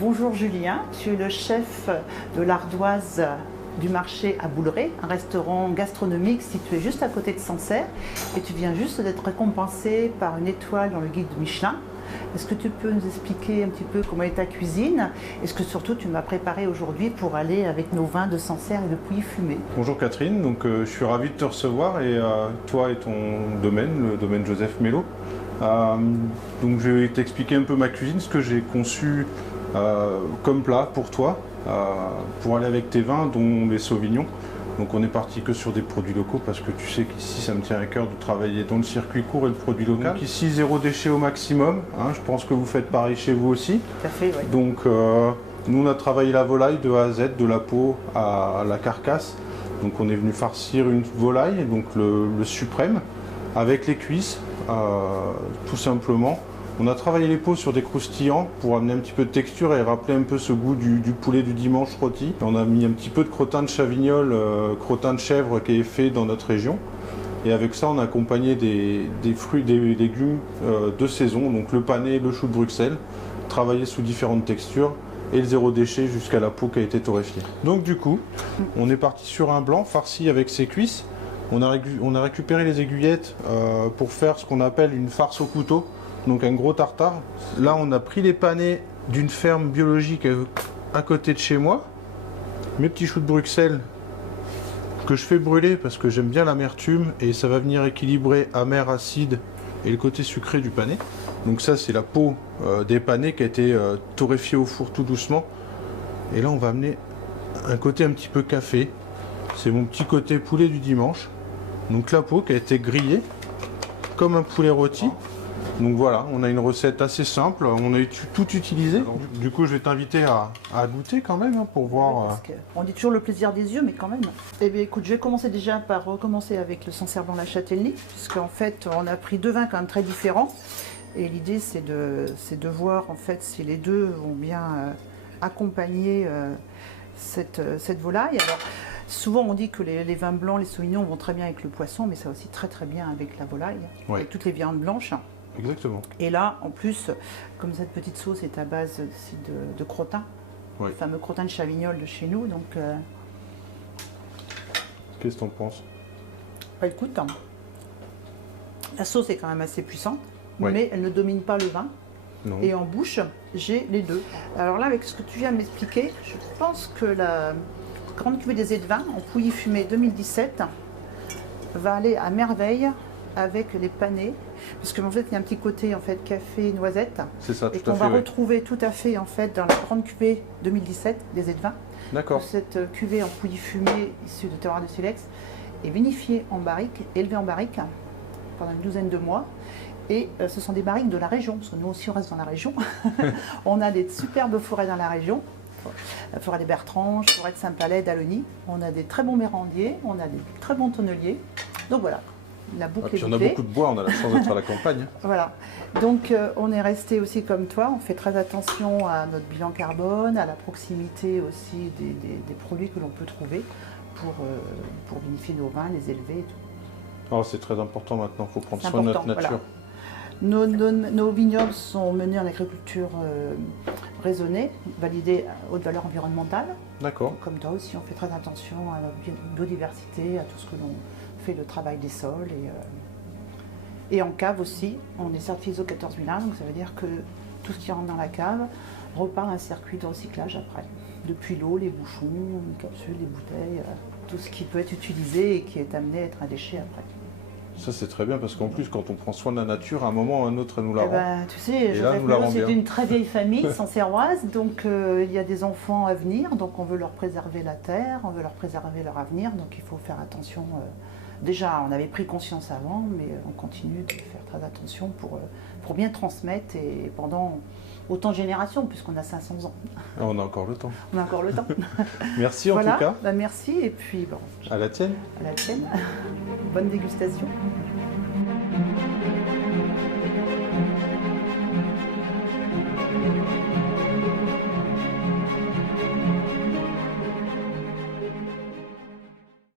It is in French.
Bonjour Julien, je suis le chef de l'Ardoise du marché à Bouleret, un restaurant gastronomique situé juste à côté de Sancerre, et tu viens juste d'être récompensé par une étoile dans le guide de Michelin. Est-ce que tu peux nous expliquer un petit peu comment est ta cuisine? Est-ce que surtout tu m'as préparé aujourd'hui pour aller avec nos vins de Sancerre et de Pouilly-Fumé? Bonjour Catherine, donc, je suis ravi de te recevoir et toi et ton domaine, le domaine Joseph Mello. Donc je vais t'expliquer un peu ma cuisine, ce que j'ai conçu comme plat pour toi, pour aller avec tes vins, dont les Sauvignons. Donc on est parti que sur des produits locaux parce que tu sais qu'ici ça me tient à cœur de travailler dans le circuit court et le produit local. Donc ici 0 déchet au maximum, hein, je pense que vous faites pareil chez vous aussi. Tout à fait, oui. Donc nous on a travaillé la volaille de A à Z, de la peau à la carcasse. Donc on est venu farcir une volaille, donc le suprême, avec les cuisses, tout simplement. On a travaillé les peaux sur des croustillants pour amener un petit peu de texture et rappeler un peu ce goût du poulet du dimanche rôti. On a mis un petit peu de crottin de chavignol, crottin de chèvre qui est fait dans notre région. Et avec ça, on a accompagné des fruits, des légumes de saison, donc le panais, le chou de Bruxelles, travaillé sous différentes textures et le 0 déchet jusqu'à la peau qui a été torréfiée. Donc du coup, on est parti sur un blanc farci avec ses cuisses. On a récupéré les aiguillettes pour faire ce qu'on appelle une farce au couteau. Donc un gros tartare. Là on a pris les panais d'une ferme biologique à côté de chez moi. Mes petits choux de Bruxelles que je fais brûler parce que j'aime bien l'amertume et ça va venir équilibrer amer, acide et le côté sucré du panais. Donc ça c'est la peau des panais qui a été torréfiée au four tout doucement. Et là on va amener un côté un petit peu café. C'est mon petit côté poulet du dimanche. Donc la peau qui a été grillée comme un poulet rôti. Donc voilà, on a une recette assez simple, on a tout utilisé. Alors, du coup, je vais t'inviter à goûter quand même, hein, pour voir. On dit toujours le plaisir des yeux, mais quand même. Eh bien écoute, je vais commencer déjà par recommencer avec le Sancerre blanc la Châtellenie, puisqu'en fait, on a pris deux vins quand même très différents. Et l'idée, c'est de voir en fait si les deux vont bien accompagner cette volaille. Alors, souvent, on dit que les vins blancs, les sauvignons vont très bien avec le poisson, mais ça aussi très bien avec la volaille, ouais, avec toutes les viandes blanches. Exactement. Et là, en plus, comme cette petite sauce est à base aussi de crottin, ouais, le fameux crottin de chavignol de chez nous, donc... Qu'est-ce que t'en penses? Bah, écoute, hein, la sauce est quand même assez puissante, ouais, mais elle ne domine pas le vin. Non. Et en bouche, j'ai les deux. Alors là, avec ce que tu viens de m'expliquer, je pense que la grande cuvée des Édevins, en Pouilly-Fumé 2017, va aller à merveille avec les panais, parce qu'en fait il y a un petit côté en fait café noisette, c'est ça, tout et à fait, qu'on va ouais, retrouver tout à fait en fait dans la grande cuvée 2017 des Édevins. D'accord. Cette cuvée en Pouilly-Fumé issue de terroir de silex est vinifiée en barrique, élevée en barrique pendant une douzaine de mois. Et ce sont des barriques de la région, parce que nous aussi on reste dans la région. On a des superbes forêts dans la région. La forêt des Bertranges, la forêt de Saint-Palais, d'Allony. On a des très bons mérandiers, on a des très bons tonneliers. Donc voilà. La boucle est bouclée. On a beaucoup de bois, on a la chance d'être à la campagne. Voilà. Donc on est resté aussi comme toi, on fait très attention à notre bilan carbone, à la proximité aussi des produits que l'on peut trouver pour vinifier nos vins, les élever et tout. Alors c'est très important maintenant, il faut prendre soin de notre nature. Voilà. Nos vignobles sont menés en agriculture raisonnée, validée à haute valeur environnementale. D'accord. Comme toi aussi, on fait très attention à la biodiversité, à tout ce que l'on fait, le travail des sols. Et en cave aussi, on est certifié ISO 14001, donc ça veut dire que tout ce qui rentre dans la cave repart d'un circuit de recyclage après. Depuis l'eau, les bouchons, les capsules, les bouteilles, tout ce qui peut être utilisé et qui est amené à être un déchet après. Ça c'est très bien parce qu'en plus quand on prend soin de la nature, à un moment ou à un autre elle nous la rend. Tu sais, Joseph Mello, c'est une très vieille famille sancerroise, donc il y a des enfants à venir, donc on veut leur préserver la terre, on veut leur préserver leur avenir, donc il faut faire attention. Déjà, on avait pris conscience avant, mais on continue de faire très attention pour bien transmettre et pendant autant de générations, puisqu'on a 500 ans. Ah, on a encore le temps. On a encore le temps. Merci en voilà, tout cas. Bah merci et puis bon. À la tienne. À la tienne. Bonne dégustation.